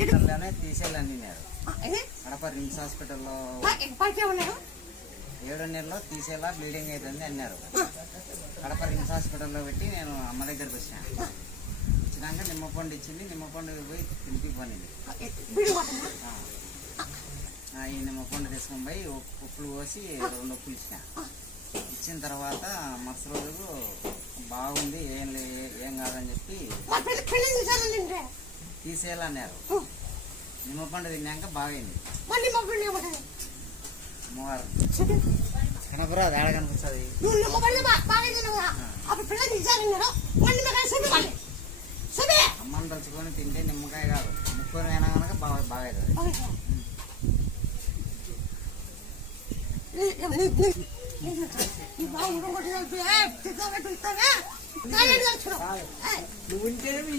తీసేయాలని Kadapa RIMS హాస్పిటల్లో 7 నెలల్లో తీసేలా bleeding అవుతుంది అన్నారు. కడప రిమ్స్ హాస్పిటల్లో పెట్టి నేను అమ్మ దగ్గరకు వచ్చాను. వచ్చినాక నిమ్మపండు ఇచ్చింది. నిమ్మపండు పోయి తింపి పనింది. ఈ నిమ్మపండు తీసుకొని పోయి ఉప్పులు పోసి 2 ఉప్పులు ఇచ్చిన తర్వాత మరుసటి రోజు బాగుంది, ఏం కాదని చెప్పి తీసేయాలన్నారు. నిమ్మపండు తిన్నాక బాగైంది. అమ్మవారు కనపరాదు, ఏడ కనిపిస్తుంది. అమ్మని తలుచుకొని తింటే నిమ్మకాయ కాదు, ముక్కొని అయినా కనుక బాగా అవుతుంది.